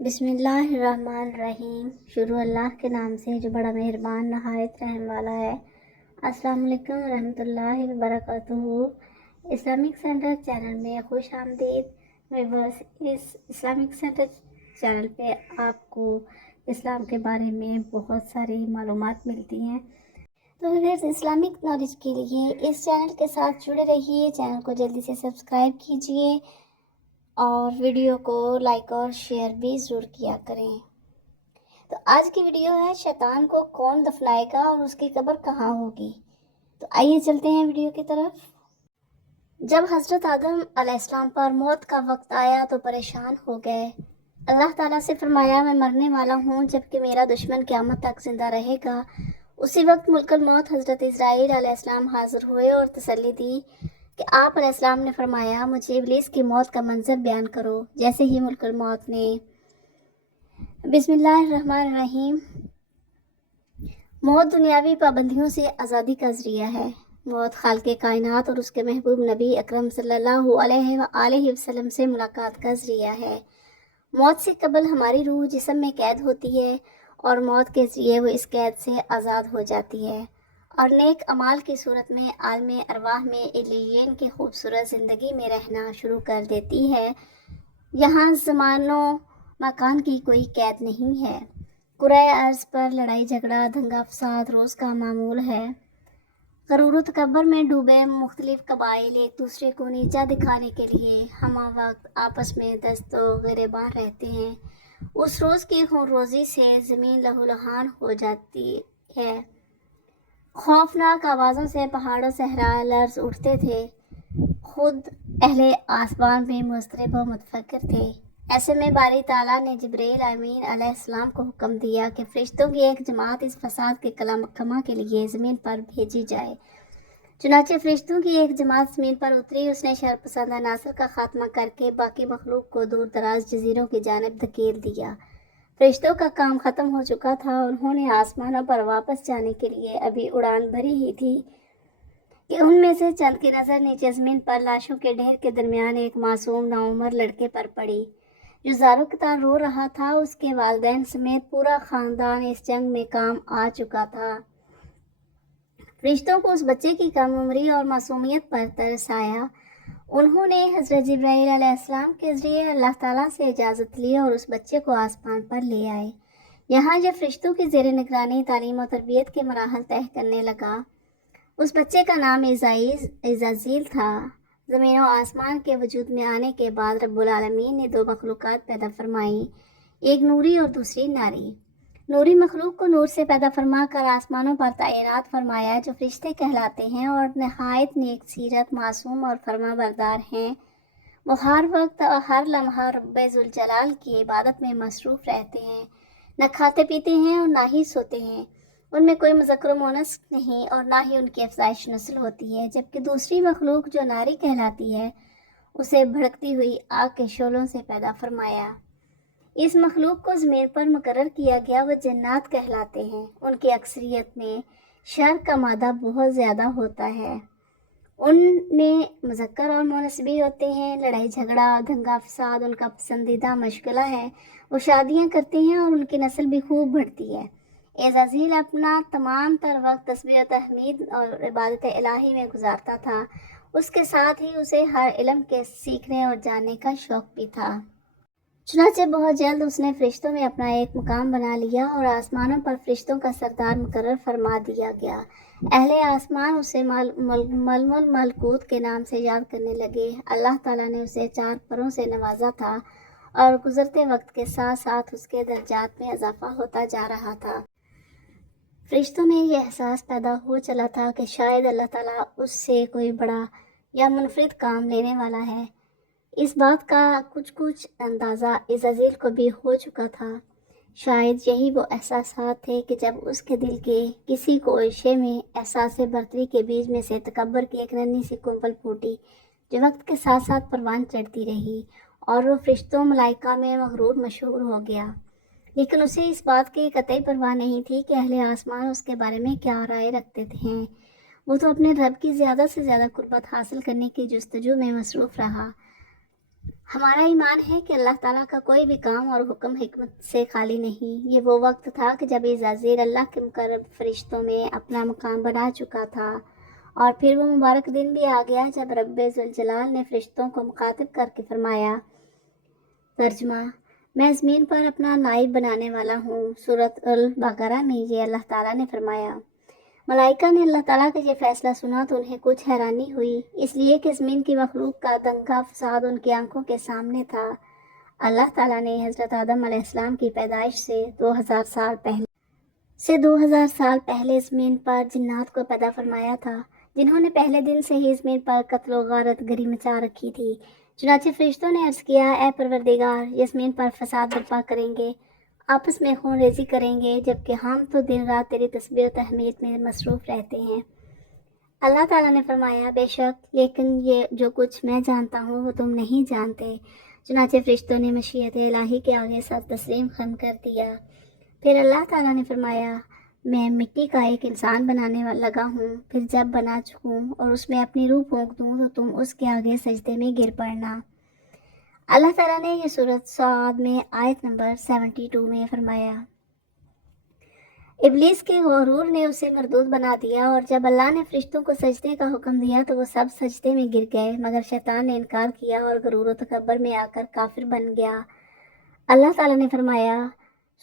بسم اللہ الرحمن الرحیم۔ شروع اللہ کے نام سے جو بڑا مہربان نہایت رحم والا ہے۔ السلام علیکم ورحمۃ اللہ وبرکاتہ۔ اسلامک سینٹر چینل میں خوش آمدید ویورز۔ اس اسلامک سینٹر چینل پہ آپ کو اسلام کے بارے میں بہت ساری معلومات ملتی ہیں، تو ویورز اسلامک نالج کے لیے اس چینل کے ساتھ جڑے رہیے۔ چینل کو جلدی سے سبسکرائب کیجیے اور ویڈیو کو لائک اور شیئر بھی ضرور کیا کریں۔ تو آج کی ویڈیو ہے شیطان کو کون دفنائے گا اور اس کی قبر کہاں ہوگی۔ تو آئیے چلتے ہیں ویڈیو کی طرف۔ جب حضرت آدم علیہ السلام پر موت کا وقت آیا تو پریشان ہو گئے۔ اللہ تعالیٰ سے فرمایا میں مرنے والا ہوں جبکہ میرا دشمن قیامت تک زندہ رہے گا۔ اسی وقت ملک الموت حضرت اسرائیل علیہ السلام حاضر ہوئے اور تسلی دی کہ آپ علیہ السلام نے فرمایا مجھے ابلیس کی موت کا منظر بیان کرو۔ جیسے ہی ملک الموت نے بسم اللہ الرحمن الرحیم، موت دنیاوی پابندیوں سے آزادی کا ذریعہ ہے۔ موت خالق کائنات اور اس کے محبوب نبی اکرم صلی اللہ علیہ وآلہ وسلم سے ملاقات کا ذریعہ ہے۔ موت سے قبل ہماری روح جسم میں قید ہوتی ہے اور موت کے ذریعے وہ اس قید سے آزاد ہو جاتی ہے اور نیک اعمال کی صورت میں عالم ارواح میں علیین کی خوبصورت زندگی میں رہنا شروع کر دیتی ہے۔ یہاں زمان و مکان کی کوئی قید نہیں ہے۔ کرۂ ارض پر لڑائی جھگڑا دنگا فساد روز کا معمول ہے۔ غرور و تکبر میں ڈوبے مختلف قبائل ایک دوسرے کو نیچا دکھانے کے لیے ہمہ وقت آپس میں دست و گریباں رہتے ہیں۔ اس روز کی خون روزی سے زمین لہو لہان ہو جاتی ہے۔ خوفناک آوازوں سے پہاڑ و صحرا لرز اٹھتے تھے، خود اہل آسمان بھی مضطرب و متفکر تھے۔ ایسے میں باری تعالیٰ نے جبرائیل امین علیہ السلام کو حکم دیا کہ فرشتوں کی ایک جماعت اس فساد کے خاتمہ کے لیے زمین پر بھیجی جائے۔ چنانچہ فرشتوں کی ایک جماعت زمین پر اتری۔ اس نے شرپسند عناصر کا خاتمہ کر کے باقی مخلوق کو دور دراز جزیروں کی جانب دھکیل دیا۔ فرشتوں کا کام ختم ہو چکا تھا، انہوں نے آسمانوں پر واپس جانے کے لیے ابھی اڑان بھری ہی تھی کہ ان میں سے چند کی نظر نیچے زمین پر لاشوں کے ڈھیر کے درمیان ایک معصوم نوعمر لڑکے پر پڑی جو زاروں کی طرح رو رہا تھا۔ اس کے والدین سمیت پورا خاندان اس جنگ میں کام آ چکا تھا۔ فرشتوں کو اس بچے کی کم عمری اور معصومیت پر ترس آیا۔ انہوں نے حضرت جبرائیل علیہ السلام کے ذریعے اللہ تعالیٰ سے اجازت لی اور اس بچے کو آسمان پر لے آئے۔ یہاں جب فرشتوں کی زیر نگرانی تعلیم و تربیت کے مراحل طے کرنے لگا۔ اس بچے کا نام عزازیل تھا۔ زمین و آسمان کے وجود میں آنے کے بعد رب العالمین نے دو مخلوقات پیدا فرمائیں، ایک نوری اور دوسری ناری۔ نوری مخلوق کو نور سے پیدا فرما کر آسمانوں پر تعینات فرمایا جو فرشتے کہلاتے ہیں اور نہایت نیک سیرت معصوم اور فرما بردار ہیں۔ وہ ہر وقت اور ہر لمحہ رب ذوالجلال کی عبادت میں مصروف رہتے ہیں، نہ کھاتے پیتے ہیں اور نہ ہی سوتے ہیں۔ ان میں کوئی مذکر و مؤنث نہیں اور نہ ہی ان کی افزائش نسل ہوتی ہے۔ جبکہ دوسری مخلوق جو ناری کہلاتی ہے اسے بھڑکتی ہوئی آگ کے شعلوں سے پیدا فرمایا۔ اس مخلوق کو زمین پر مقرر کیا گیا، وہ جنات کہلاتے ہیں۔ ان کی اکثریت میں شر کا مادہ بہت زیادہ ہوتا ہے۔ ان میں مذکر اور مؤنث بھی ہوتے ہیں۔ لڑائی جھگڑا دنگا فساد ان کا پسندیدہ مشغلہ ہے۔ وہ شادیاں کرتے ہیں اور ان کی نسل بھی خوب بڑھتی ہے۔ عزازیل اپنا تمام تر وقت تسبیح و تحمید اور عبادت الہی میں گزارتا تھا۔ اس کے ساتھ ہی اسے ہر علم کے سیکھنے اور جاننے کا شوق بھی تھا۔ چنانچہ بہت جلد اس نے فرشتوں میں اپنا ایک مقام بنا لیا اور آسمانوں پر فرشتوں کا سردار مقرر فرما دیا گیا۔ اہل آسمان اسے ملم الملکوت کے نام سے یاد کرنے لگے۔ اللہ تعالیٰ نے اسے 4 پروں سے نوازا تھا اور گزرتے وقت کے ساتھ ساتھ اس کے درجات میں اضافہ ہوتا جا رہا تھا۔ فرشتوں میں یہ احساس پیدا ہو چلا تھا کہ شاید اللہ تعالیٰ اس سے کوئی بڑا یا منفرد کام لینے والا ہے۔ اس بات کا کچھ اندازہ عزازیل کو بھی ہو چکا تھا۔ شاید یہی وہ احساسات تھے کہ جب اس کے دل کے کسی کوشے میں احساس برتری کے بیج میں سے تکبر کی ایک ننھی سی کمپل پھوٹی جو وقت کے ساتھ ساتھ پروان چڑھتی رہی اور وہ فرشتوں ملائکہ میں مغرور مشہور ہو گیا۔ لیکن اسے اس بات کی قطعی پرواہ نہیں تھی کہ اہل آسمان اس کے بارے میں کیا رائے رکھتے ہیں۔ وہ تو اپنے رب کی زیادہ سے زیادہ قربت حاصل کرنے کی جستجو میں مصروف رہا۔ ہمارا ایمان ہے کہ اللہ تعالیٰ کا کوئی بھی کام اور حکم حکمت سے خالی نہیں۔ یہ وہ وقت تھا کہ جب عزازیل اللہ کے مقرب فرشتوں میں اپنا مقام بنا چکا تھا، اور پھر وہ مبارک دن بھی آ گیا جب رب ذوالجلال نے فرشتوں کو مخاطب کر کے فرمایا۔ ترجمہ: میں زمین پر اپنا نائب بنانے والا ہوں۔ سورۃ البقرہ میں یہ اللہ تعالیٰ نے فرمایا۔ ملائکہ نے اللہ تعالیٰ کا یہ فیصلہ سنا تو انہیں کچھ حیرانی ہوئی، اس لیے کہ زمین کی مخلوق کا دنگا فساد ان کی آنکھوں کے سامنے تھا۔ اللہ تعالیٰ نے حضرت آدم علیہ السلام کی پیدائش سے 2000 سال پہلے زمین پر جنات کو پیدا فرمایا تھا، جنہوں نے پہلے دن سے ہی زمین پر قتل و غارت گری مچا رکھی تھی۔ چنانچہ فرشتوں نے عرض کیا، اے پروردگار، یہ زمین پر فساد برپا کریں گے، آپس میں خون ریزی کریں گے، جبکہ ہم تو دن رات تیری تسبیح و تحمید میں مصروف رہتے ہیں۔ اللہ تعالیٰ نے فرمایا، بے شک، لیکن یہ جو کچھ میں جانتا ہوں وہ تم نہیں جانتے۔ چنانچہ فرشتوں نے مشیت الہی کے آگے سر تسلیم خم کر دیا۔ پھر اللہ تعالیٰ نے فرمایا، میں مٹی کا ایک انسان بنانے لگا ہوں، پھر جب بنا چکوں اور اس میں اپنی روح پھونک دوں تو تم اس کے آگے سجدے میں گر پڑنا۔ اللہ تعالیٰ نے یہ سورۃ صاد میں آیت نمبر 72 میں فرمایا۔ ابلیس کے غرور نے اسے مردود بنا دیا، اور جب اللہ نے فرشتوں کو سجدے کا حکم دیا تو وہ سب سجدے میں گر گئے، مگر شیطان نے انکار کیا اور غرور و تکبر میں آ کر کافر بن گیا۔ اللہ تعالیٰ نے فرمایا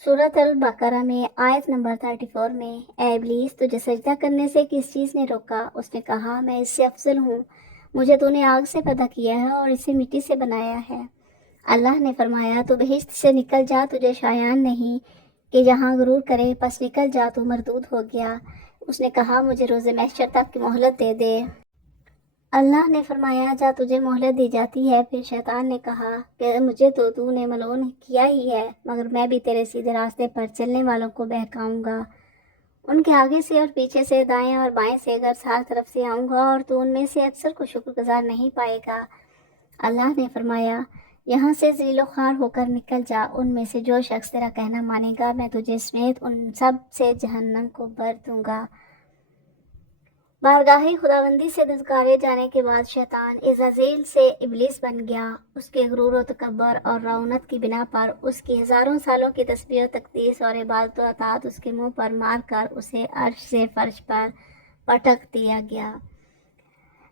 سورۃ البقرہ میں آیت نمبر 34 میں، اے ابلیس، تجھے سجدہ کرنے سے کس چیز نے روکا؟ اس نے کہا، میں اس سے افضل ہوں، مجھے تو نے آگ سے پیدا کیا ہے اور اسے مٹی سے بنایا ہے۔ اللہ نے فرمایا، تو بہشت سے نکل جا، تجھے شایان نہیں کہ جہاں غرور کرے، پس نکل جا، تو مردود ہو گیا۔ اس نے کہا، مجھے روز محشر تک کی مہلت دے دے۔ اللہ نے فرمایا، جا، تجھے مہلت دی جاتی ہے۔ پھر شیطان نے کہا کہ مجھے تو نے ملعون کیا ہی ہے، مگر میں بھی تیرے سیدھے راستے پر چلنے والوں کو بہکاؤں گا۔ ان کے آگے سے اور پیچھے سے، دائیں اور بائیں سے، غرض ہر طرف سے آؤں گا، اور تو ان میں سے اکثر کو شکر گزار نہیں پائے گا۔ اللہ نے فرمایا، یہاں سے ذلیل و خوار ہو کر نکل جا، ان میں سے جو شخص تیرا کہنا مانے گا میں تجھے سمیت ان سب سے جہنم کو بھر دوں گا۔ بارگاہ خداوندی سے دھتکارے جانے کے بعد شیطان عزازیل سے ابلیس بن گیا۔ اس کے غرور و تکبر اور رعونت کی بنا پر اس کی ہزاروں سالوں کی تسبیح و تقدیس اور عبادت و اطاعت اس کے منہ پر مار کر اسے عرش سے فرش پر پٹک دیا گیا۔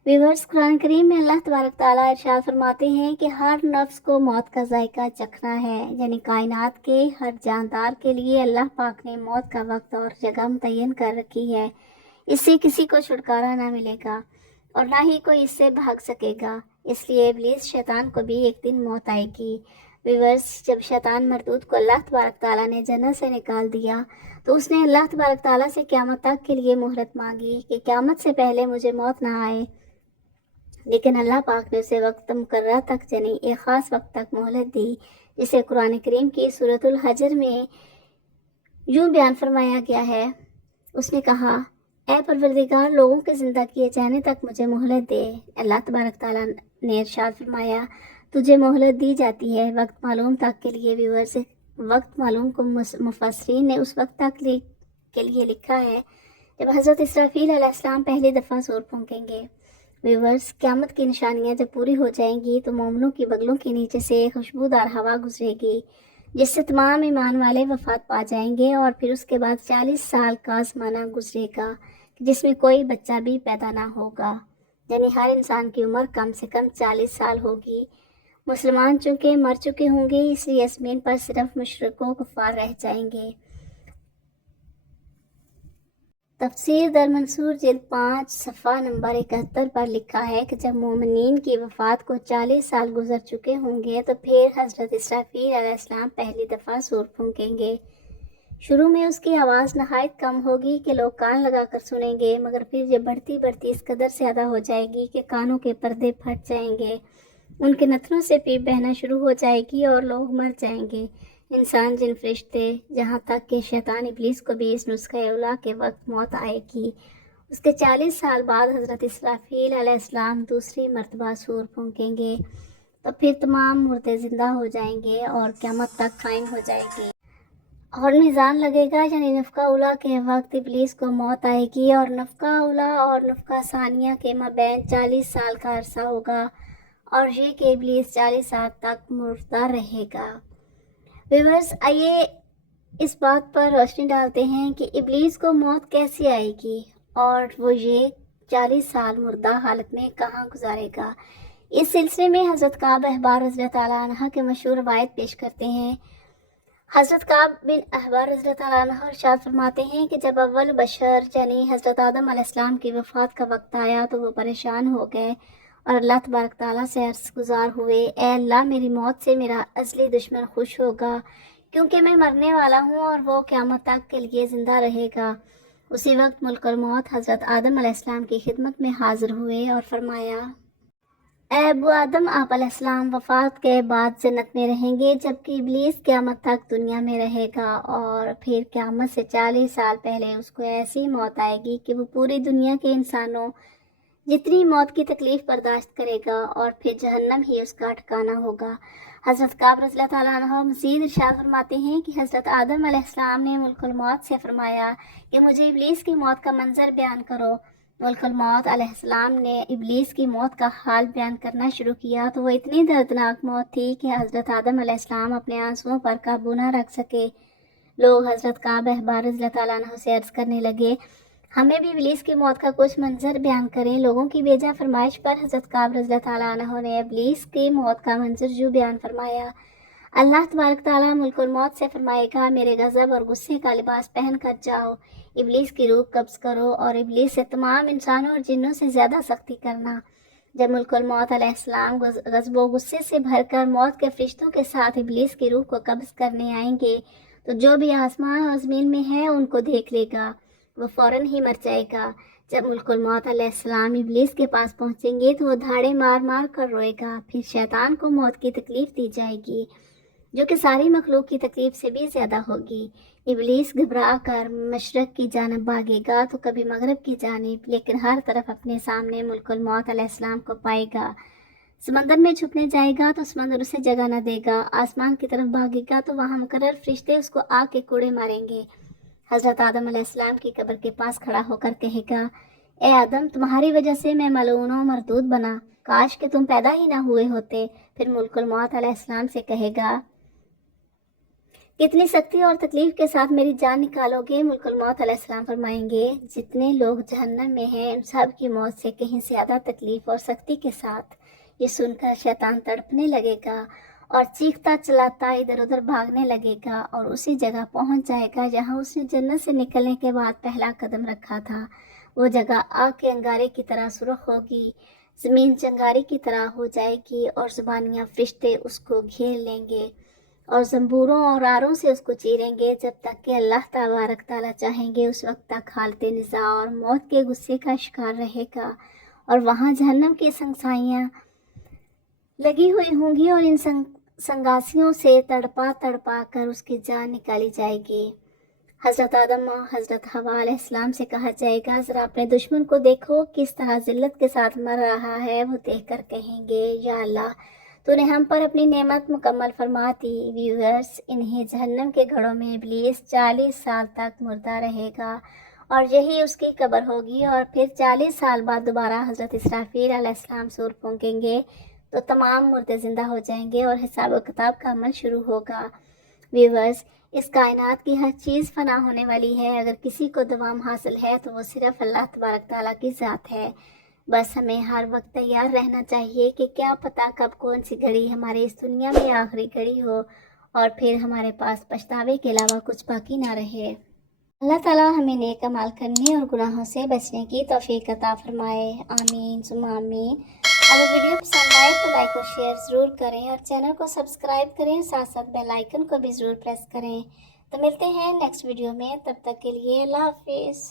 ویورز، قرآن کریم میں اللہ تبارک تعالیٰ ارشاد فرماتے ہیں کہ ہر نفس کو موت کا ذائقہ چکھنا ہے، یعنی کائنات کے ہر جاندار کے لیے اللہ پاک نے موت کا وقت اور جگہ متعین کر رکھی ہے۔ اس سے کسی کو چھٹکارا نہ ملے گا اور نہ ہی کوئی اس سے بھاگ سکے گا، اس لیے ابلیس شیطان کو بھی ایک دن موت آئے گی۔ ویورز، جب شیطان مردود کو اللہ تبارک تعالیٰ نے جنت سے نکال دیا تو اس نے اللہ تبارک تعالیٰ سے قیامت تک کے لیے مہلت مانگی کہ قیامت سے پہلے مجھے موت نہ آئے، لیکن اللہ پاک نے اسے وقت مقررہ تک، یعنی ایک خاص وقت تک مہلت دی، جسے قرآن کریم کی سورۃ الحجر میں یوں بیان فرمایا گیا ہے۔ اس نے کہا، اے پروردگار، لوگوں کے زندہ کیے جانے تک مجھے مہلت دے۔ اللہ تبارک تعالیٰ نے ارشاد فرمایا، تجھے مہلت دی جاتی ہے وقت معلوم تک کے لیے۔ ویورز، وقت معلوم کو مفسرین نے اس وقت تک کے لیے لکھا ہے جب حضرت اسرافیل علیہ السلام پہلی دفعہ سور پھونکیں گے۔ ویورز، قیامت کی نشانیاں جب پوری ہو جائیں گی تو مومنوں کی بغلوں کے نیچے سے ایک خوشبودار ہوا گزرے گی، جس سے تمام ایمان والے وفات پا جائیں گے، اور پھر اس کے بعد 40 سال کا زمانہ گزرے گا جس میں کوئی بچہ بھی پیدا نہ ہوگا، یعنی ہر انسان کی عمر کم سے کم 40 سال ہوگی۔ مسلمان چونکہ مر چکے ہوں گے، اس لیے زمین پر صرف مشرک و کفار رہ جائیں گے۔ تفسیر در منصور جلد 5 صفحہ نمبر 71 پر لکھا ہے کہ جب مومنین کی وفات کو 40 سال گزر چکے ہوں گے تو پھر حضرت اسرافیل علیہ السلام پہلی دفعہ سور پھونکیں گے۔ شروع میں اس کی آواز نہایت کم ہوگی کہ لوگ کان لگا کر سنیں گے، مگر پھر یہ بڑھتی بڑھتی اس قدر زیادہ ہو جائے گی کہ کانوں کے پردے پھٹ جائیں گے، ان کے نتنوں سے پیپ بہنا شروع ہو جائے گی اور لوگ مر جائیں گے، انسان، جن، فرشتے، جہاں تک کہ شیطان ابلیس کو بھی اس نسخہ اولیٰ کے وقت موت آئے گی۔ اس کے 40 سال بعد حضرت اسرافیل علیہ السلام دوسری مرتبہ سور پھونکیں گے، تو پھر تمام مردے زندہ ہو جائیں گے اور قیامت تک قائم ہو جائے گی، اور میزان لگے گا، یعنی نفخہ اولیٰ کے وقت ابلیس کو موت آئے گی، اور نفخہ اولیٰ اور نفخہ ثانیہ کے مابین 40 سال کا عرصہ ہوگا، اور یہ کہ ابلیس 40 سال تک مردہ رہے گا۔ ویورز، آئیے اس بات پر روشنی ڈالتے ہیں کہ ابلیس کو موت کیسے آئے گی اور وہ یہ 40 سال مردہ حالت میں کہاں گزارے گا۔ اس سلسلے میں حضرت کعب احبار رضی اللہ تعالیٰ عنہ کے مشہور روایت پیش کرتے ہیں۔ حضرت کعب بن احبار رضی اللہ تعالیٰ عنہ ارشاد فرماتے ہیں کہ جب اول بشر یعنی حضرت آدم علیہ السلام کی وفات کا وقت آیا تو وہ پریشان ہو گئے اور اللہ تبارک تعالیٰ سے عرض گزار ہوئے، اے اللہ، میری موت سے میرا ازلی دشمن خوش ہوگا کیونکہ میں مرنے والا ہوں اور وہ قیامت تک کے لیے زندہ رہے گا۔ اسی وقت ملک الموت حضرت آدم علیہ السلام کی خدمت میں حاضر ہوئے اور فرمایا، اے ابو آدم، آپ علیہ السلام وفات کے بعد جنت میں رہیں گے، جبکہ ابلیس قیامت تک دنیا میں رہے گا، اور پھر قیامت سے 40 سال پہلے اس کو ایسی موت آئے گی کہ وہ پوری دنیا کے انسانوں جتنی موت کی تکلیف برداشت کرے گا، اور پھر جہنم ہی اس کا ٹھکانہ ہوگا۔ حضرت کعب رضی اللہ تعالیٰ عنہ مزید ارشاد فرماتے ہیں کہ حضرت آدم علیہ السلام نے ملک الموت سے فرمایا کہ مجھے ابلیس کی موت کا منظر بیان کرو۔ ملک الموت علیہ السلام نے ابلیس کی موت کا حال بیان کرنا شروع کیا تو وہ اتنی دردناک موت تھی کہ حضرت آدم علیہ السلام اپنے آنسوؤں پر قابو نہ رکھ سکے۔ لوگ حضرت کعب احبار رضی اللہ تعالیٰ عنہ سے عرض کرنے لگے، ہمیں بھی ابلیس کی موت کا کچھ منظر بیان کریں۔ لوگوں کی بیجا فرمائش پر حضرت کعب رضی اللہ تعالیٰ عنہ نے ابلیس کی موت کا منظر جو بیان فرمایا، اللہ تبارک تعالیٰ ملک الموت سے فرمائے گا، میرے غضب اور غصے کا لباس پہن کر جاؤ، ابلیس کی روح قبض کرو اور ابلیس سے تمام انسانوں اور جنوں سے زیادہ سختی کرنا۔ جب ملک الموت علیہ السلام غضب و غصے سے بھر کر موت کے فرشتوں کے ساتھ ابلیس کی روح کو قبض کرنے آئیں گے تو جو بھی آسمان اور زمین میں ہے ان کو دیکھ لے گا، وہ فوراً ہی مر جائے گا۔ جب ملک الموت علیہ السلام ابلیس کے پاس پہنچیں گے تو وہ دھاڑے مار مار کر روئے گا۔ پھر شیطان کو موت کی تکلیف دی جائے گی جو کہ ساری مخلوق کی تکلیف سے بھی زیادہ ہوگی۔ ابلیس گھبرا کر مشرق کی جانب بھاگے گا تو کبھی مغرب کی جانب، لیکن ہر طرف اپنے سامنے ملک الموت علیہ السلام کو پائے گا۔ سمندر میں چھپنے جائے گا تو سمندر اسے جگہ نہ دے گا، آسمان کی طرف بھاگے گا تو وہاں مقرر فرشتے اس کو آگ کے کوڑے ماریں گے۔ حضرت آدم علیہ السلام کی قبر کے پاس کھڑا ہو کر کہے گا، اے آدم، تمہاری وجہ سے میں ملعون و مردود بنا، کاش کہ تم پیدا ہی نہ ہوئے ہوتے۔ پھر ملک الموت علیہ السلام سے کہے گا، کتنی سختی اور تکلیف کے ساتھ میری جان نکالو گے؟ ملک الموت علیہ السلام فرمائیں گے، جتنے لوگ جہنم میں ہیں ان سب کی موت سے کہیں زیادہ تکلیف اور سختی کے ساتھ۔ یہ سن کر شیطان تڑپنے لگے گا اور چیختا چلاتا ادھر ادھر بھاگنے لگے گا اور اسی جگہ پہنچ جائے گا جہاں اس نے جنت سے نکلنے کے بعد پہلا قدم رکھا تھا۔ وہ جگہ آگ کے انگارے کی طرح سرخ ہوگی، زمین چنگاری کی طرح ہو جائے گی اور زبانیاں فرشتے اس کو گھیر لیں گے اور زنبوروں اور آروں سے اس کو چیریں گے جب تک کہ اللہ تبارک تعالیٰ چاہیں گے۔ اس وقت تک حالت نزاع اور موت کے غصے کا شکار رہے گا اور وہاں جہنم کی سنگسائیاں لگی ہوئی ہوں گی اور ان سنگاسیوں سے تڑپا تڑپا کر اس کی جان نکالی جائے گی۔ حضرت آدم اور حضرت حوا علیہ السلام سے کہا جائے گا، ذرا اپنے دشمن کو دیکھو کس طرح ذلت کے ساتھ مر رہا ہے۔ وہ دیکھ کر کہیں گے، یا اللہ، تو نے ہم پر اپنی نعمت مکمل فرما دی۔ ویورز، انہیں جہنم کے گھڑوں میں ابلیس 40 سال تک مردہ رہے گا اور یہی اس کی قبر ہوگی، اور پھر 40 سال بعد دوبارہ حضرت اسرافیل علیہ السلام سور پھونکیں گے تو تمام مردے زندہ ہو جائیں گے اور حساب و کتاب کا عمل شروع ہوگا۔ ویورز، اس کائنات کی ہر چیز فنا ہونے والی ہے، اگر کسی کو دوام حاصل ہے تو وہ صرف اللہ تبارک تعالیٰ کی ذات ہے۔ بس ہمیں ہر وقت تیار رہنا چاہیے کہ کیا پتہ کب کون سی گھڑی ہمارے اس دنیا میں آخری گھڑی ہو اور پھر ہمارے پاس پچھتاوے کے علاوہ کچھ باقی نہ رہے۔ اللہ تعالیٰ ہمیں نیک اعمال کرنے اور گناہوں سے بچنے کی توفیق عطا فرمائے، آمین ثم آمین۔ اگر ویڈیو پسند آئے تو لائک اور شیئر ضرور کریں اور چینل کو سبسکرائب کریں، ساتھ ساتھ بیل آئیکن کو بھی ضرور پریس کریں۔ تو ملتے ہیں نیکسٹ ویڈیو میں، تب تک کے لیے اللہ حافظ۔